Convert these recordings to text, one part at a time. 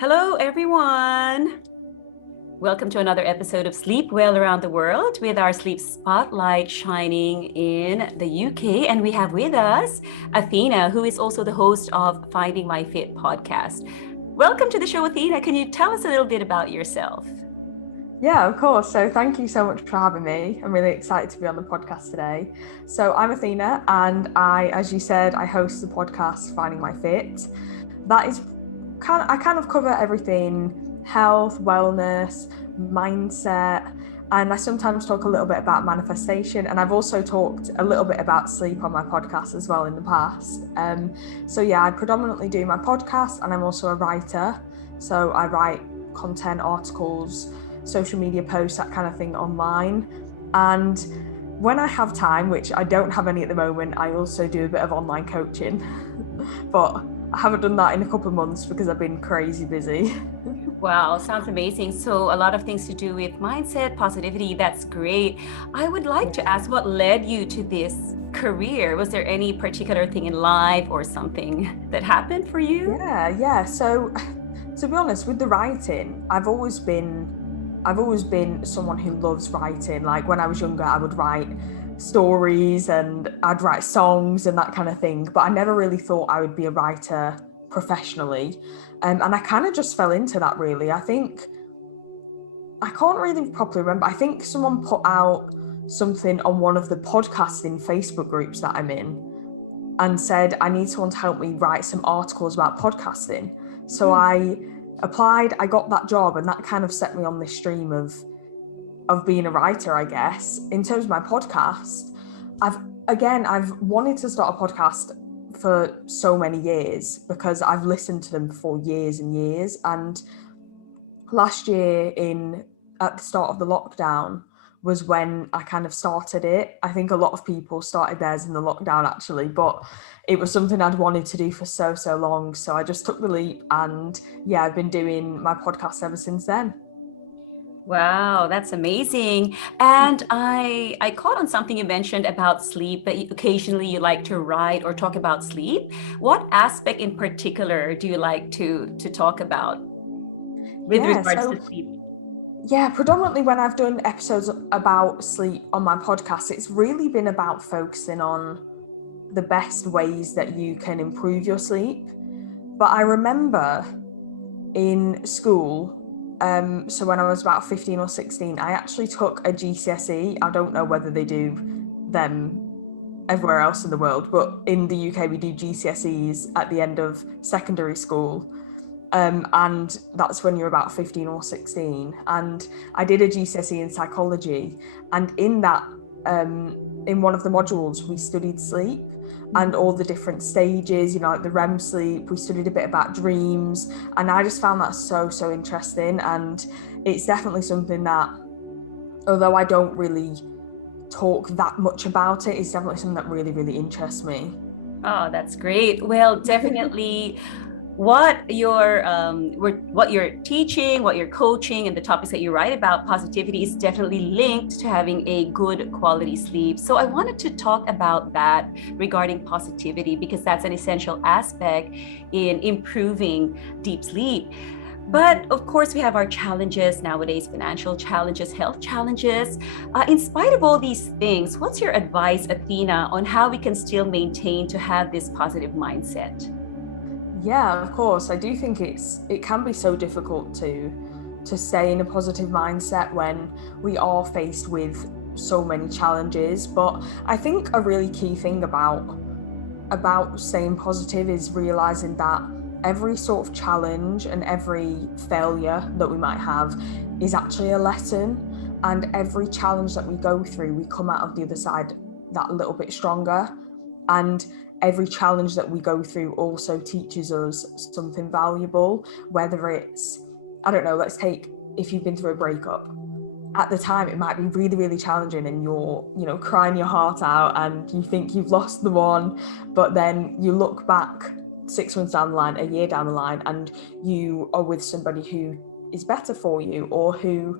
Hello, everyone. Welcome to another episode of Sleep Well Around the World with our sleep spotlight shining in the UK. And we have with us Athina, who is also the host of Finding My Fit podcast. Welcome to the show, Athina. Can you tell us a little bit about yourself? Yeah, of course. So thank you so much for having me. I'm really excited to be on the podcast today. So I'm Athena, and as you said, I host the podcast Finding My Fit. That is I kind of cover everything: health, wellness, mindset, and I sometimes talk a little bit about manifestation. And I've also talked a little bit about sleep on my podcast as well in the past. So yeah, I predominantly do my podcast, and I'm also a writer. So I write content, articles, social media posts, that kind of thing online. And when I have time, which I don't have any at the moment, I also do a bit of online coaching. But I haven't done that in a couple of months because I've been crazy busy. Wow, sounds amazing. So, a lot of things to do with mindset, positivity. That's great. I would like to ask what led you to this career? Was there any particular thing in life or something that happened for you? Yeah. So to be honest, with the writing, I've always been someone who loves writing. Like when I was younger, I would write stories and I'd write songs and that kind of thing. But I never really thought I would be a writer professionally. And I kind of just fell into that really. I can't really properly remember. I think someone put out something on one of the podcasting Facebook groups that I'm in and said, I need someone to help me write some articles about podcasting. So I applied, I got that job, and that kind of set me on this stream of being a writer, I guess. In terms of my podcast, I've wanted to start a podcast for so many years because I've listened to them for years and years. And last year at the start of the lockdown was when I kind of started it. I think a lot of people started theirs in the lockdown actually, but it was something I'd wanted to do for so long. So I just took the leap, and yeah, I've been doing my podcast ever since then. Wow, that's amazing. And I caught on something you mentioned about sleep, but occasionally you like to write or talk about sleep. What aspect in particular do you like to talk about with Yeah, regards so to sleep? yeah, predominantly when I've done episodes about sleep on my podcast, it's really been about focusing on the best ways that you can improve your sleep. But I remember in school, so when I was about 15 or 16, I actually took a GCSE. I don't know whether they do them everywhere else in the world, but in the UK, we do GCSEs at the end of secondary school. And that's when you're about 15 or 16. And I did a GCSE in psychology. And in one of the modules, we studied sleep and all the different stages, like the REM sleep. We studied a bit about dreams. And I just found that so interesting. And it's definitely something that, although I don't really talk that much about it, it's definitely something that really interests me. Oh, that's great. Well, definitely what you're teaching, what you're coaching, and the topics that you write about positivity is definitely linked to having a good quality sleep. So I wanted to talk about that regarding positivity because that's an essential aspect in improving deep sleep. But of course, we have our challenges nowadays: financial challenges, health challenges. In spite of all these things, what's your advice, Athena, on how we can still maintain to have this positive mindset? Yeah, of course. I do think it can be so difficult to stay in a positive mindset when we are faced with so many challenges. But I think a really key thing about staying positive is realizing that every sort of challenge and every failure that we might have is actually a lesson. And every challenge that we go through, we come out of the other side that little bit stronger. And every challenge that we go through also teaches us something valuable, whether it's, I don't know, let's take if you've been through a breakup. At the time, it might be really challenging and you're, crying your heart out and you think you've lost the one, but then you look back 6 months down the line, a year down the line, and you are with somebody who is better for you or who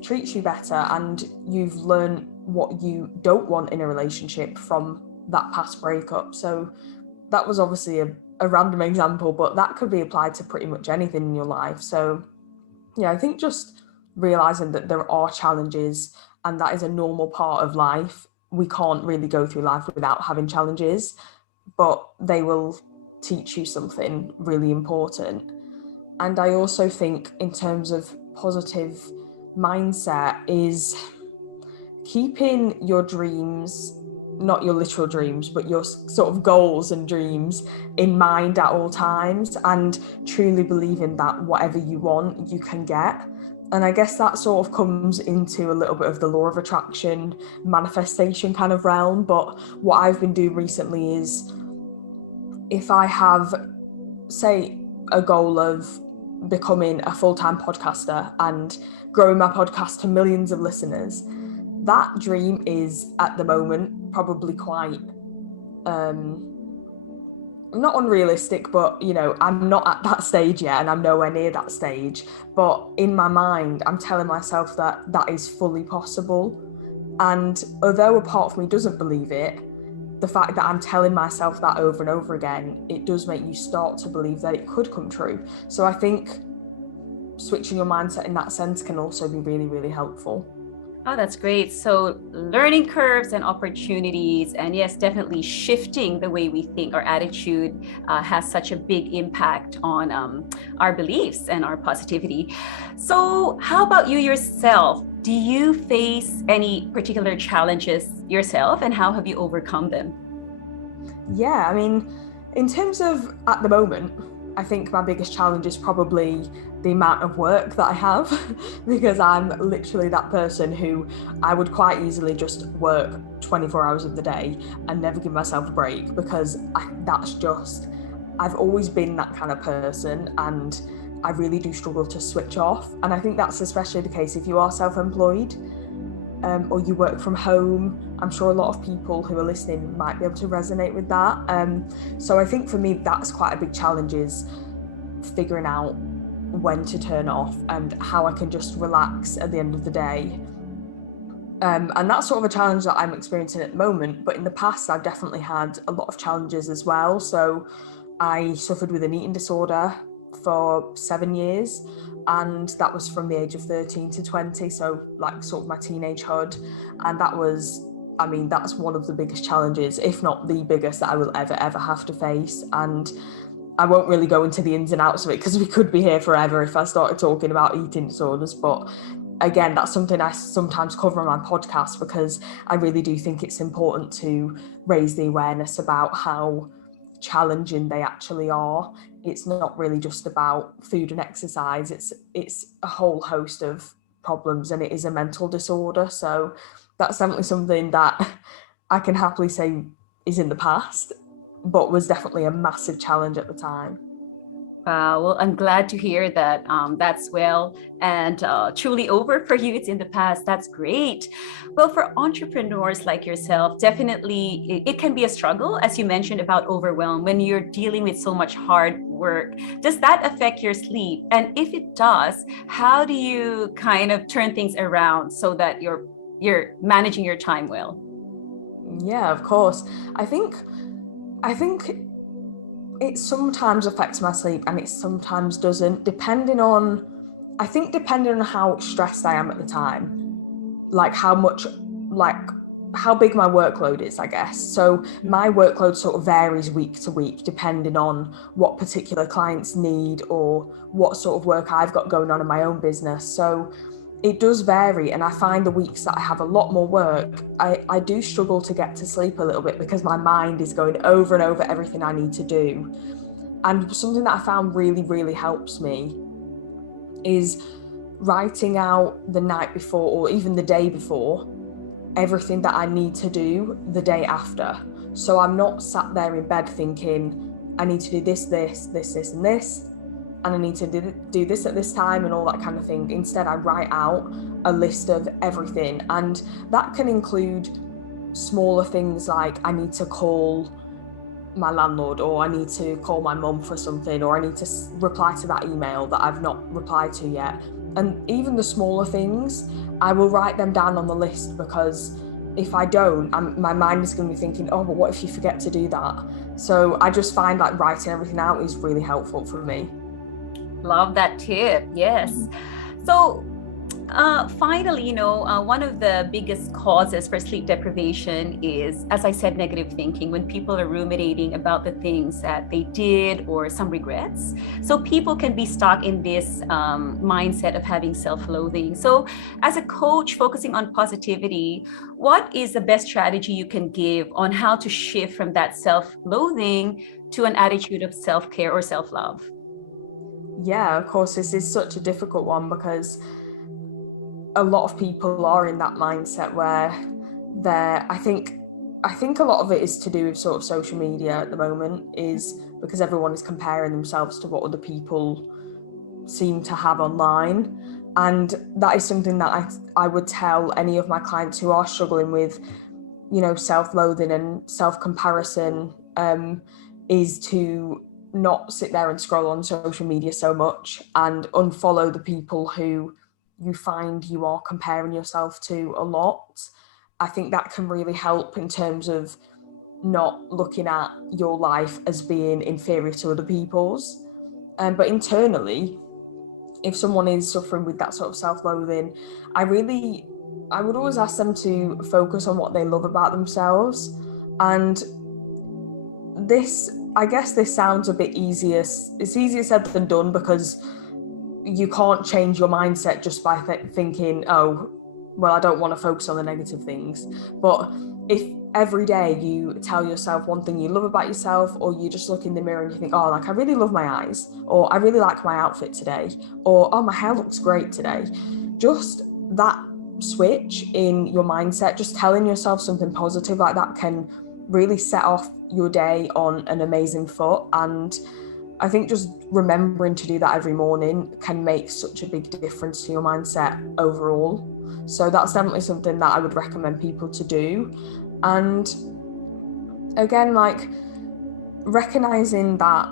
treats you better, and you've learned what you don't want in a relationship from that past breakup. So that was obviously a a random example, but that could be applied to pretty much anything in your life. So yeah, I think just realizing that there are challenges and that is a normal part of life. We can't really go through life without having challenges, but they will teach you something really important. And I also think in terms of positive mindset is keeping your dreams, not your literal dreams, but your sort of goals and dreams in mind at all times, and truly believing that whatever you want, you can get. And I guess that sort of comes into a little bit of the law of attraction, manifestation kind of realm. But what I've been doing recently is if I have, say, a goal of becoming a full-time podcaster and growing my podcast to millions of listeners, that dream is at the moment probably quite not unrealistic, but I'm not at that stage yet and I'm nowhere near that stage. But in my mind, I'm telling myself that that is fully possible. And although a part of me doesn't believe it, the fact that I'm telling myself that over and over again, it does make you start to believe that it could come true. So I think switching your mindset in that sense can also be really, really helpful. Oh, that's great. So learning curves and opportunities, and yes, definitely shifting the way we think, our attitude has such a big impact on our beliefs and our positivity. So how about you yourself? Do you face any particular challenges yourself, and how have you overcome them? Yeah, I mean, in terms of at the moment, I think my biggest challenge is probably the amount of work that I have because I'm literally that person who I would quite easily just work 24 hours of the day and never give myself a break because I've always been that kind of person, and I really do struggle to switch off. And I think that's especially the case if you are self-employed. Or you work from home. I'm sure a lot of people who are listening might be able to resonate with that. So I think for me, that's quite a big challenge, is figuring out when to turn off and how I can just relax at the end of the day. And that's sort of a challenge that I'm experiencing at the moment. But in the past, I've definitely had a lot of challenges as well. So I suffered with an eating disorder for 7 years, and that was from the age of 13 to 20, so like sort of my teenagehood. And that's one of the biggest challenges, if not the biggest, that I will ever have to face. And I won't really go into the ins and outs of it because we could be here forever if I started talking about eating disorders. But again, that's something I sometimes cover on my podcast because I really do think it's important to raise the awareness about how challenging they actually are. It's not really just about food and exercise. It's a whole host of problems, and it is a mental disorder. So that's definitely something that I can happily say is in the past, but was definitely a massive challenge at the time. Well, I'm glad to hear that that's well and truly over for you. It's in the past. That's great. Well, for entrepreneurs like yourself, definitely it can be a struggle, as you mentioned about overwhelm when you're dealing with so much hard work. Does that affect your sleep? And if it does, how do you kind of turn things around so that you're managing your time well? Yeah, of course. I think it sometimes affects my sleep and it sometimes doesn't, depending on how stressed I am at the time, like like how big my workload is, I guess. So my workload sort of varies week to week depending on what particular clients need or what sort of work I've got going on in my own business. So it does vary, and I find the weeks that I have a lot more work, I do struggle to get to sleep a little bit because my mind is going over and over everything I need to do. And something that I found really, really helps me is writing out the night before or even the day before everything that I need to do the day after. So I'm not sat there in bed thinking, I need to do this, and this, and I need to do this at this time and all that kind of thing. Instead, I write out a list of everything. And that can include smaller things like I need to call my landlord, or I need to call my mum for something, or I need to reply to that email that I've not replied to yet. And even the smaller things, I will write them down on the list because if I don't, my mind is going to be thinking, oh, but what if you forget to do that? So I just find like writing everything out is really helpful for me. Love that tip. Yes. So finally, one of the biggest causes for sleep deprivation is, as I said, negative thinking, when people are ruminating about the things that they did or some regrets. So people can be stuck in this mindset of having self-loathing. So as a coach focusing on positivity, what is the best strategy you can give on how to shift from that self-loathing to an attitude of self-care or self-love? Yeah, of course, this is such a difficult one because a lot of people are in that mindset where they're I think a lot of it is to do with sort of social media at the moment, is because everyone is comparing themselves to what other people seem to have online. And that is something that I would tell any of my clients who are struggling with, self-loathing and self-comparison, is to not sit there and scroll on social media so much and unfollow the people who you find you are comparing yourself to a lot. I think that can really help in terms of not looking at your life as being inferior to other people's. But internally, if someone is suffering with that sort of self-loathing, I would always ask them to focus on what they love about themselves. And this, I guess this sounds a bit easier. It's easier said than done because you can't change your mindset just by thinking, oh, well, I don't want to focus on the negative things. But if every day you tell yourself one thing you love about yourself, or you just look in the mirror and you think, oh, like I really love my eyes, or I really like my outfit today, or oh, my hair looks great today, just that switch in your mindset, just telling yourself something positive like that can really set off your day on an amazing foot. And I think just remembering to do that every morning can make such a big difference to your mindset overall. So that's definitely something that I would recommend people to do. And again, like recognizing that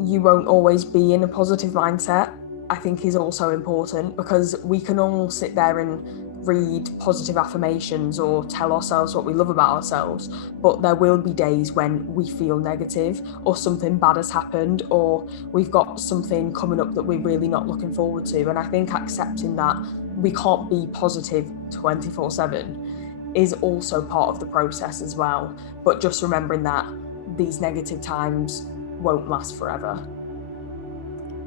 you won't always be in a positive mindset, I think is also important, because we can all sit there and read positive affirmations or tell ourselves what we love about ourselves, but there will be days when we feel negative, or something bad has happened, or we've got something coming up that we're really not looking forward to. And I think accepting that we can't be positive 24/7 is also part of the process as well, but just remembering that these negative times won't last forever.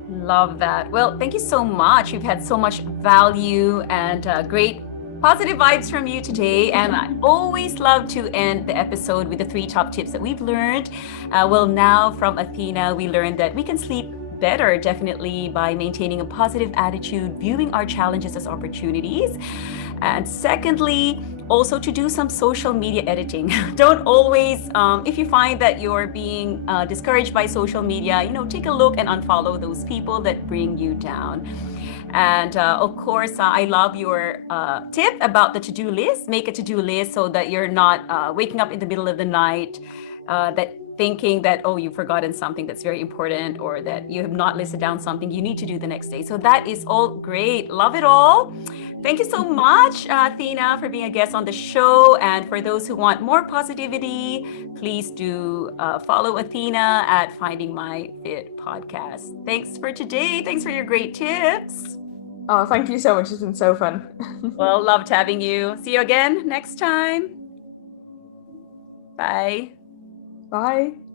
Love that. Well, thank you so much. We've had so much value and great positive vibes from you today. And I always love to end the episode with the 3 top tips that we've learned. Well, now from Athena, we learned that we can sleep better, definitely, by maintaining a positive attitude, viewing our challenges as opportunities. And secondly, also to do some social media editing. Don't always, if you find that you're being discouraged by social media, take a look and unfollow those people that bring you down. And of course, I love your tip about the to-do list. Make a to-do list so that you're not waking up in the middle of the night, that thinking that, oh, you've forgotten something that's very important, or that you have not listed down something you need to do the next day. So that is all great. Love it all. Thank you so much, Athena, for being a guest on the show. And for those who want more positivity, please do follow Athena at Finding My Fit podcast. Thanks for today. Thanks for your great tips. Oh, thank you so much. It's been so fun. Well, loved having you. See you again next time. Bye. Bye.